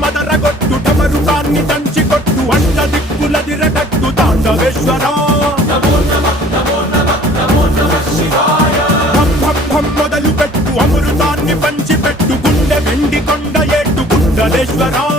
మదరగొట్టు టమరుకాన్ని దంచి కొట్టు అండ దిక్కులదిరగట్టు తాండవేశ్వర మొదలు పెట్టు అమృతాన్ని పంచిపెట్టు గుండె వెండి కొండ ఏట్టు గుండలేశ్వర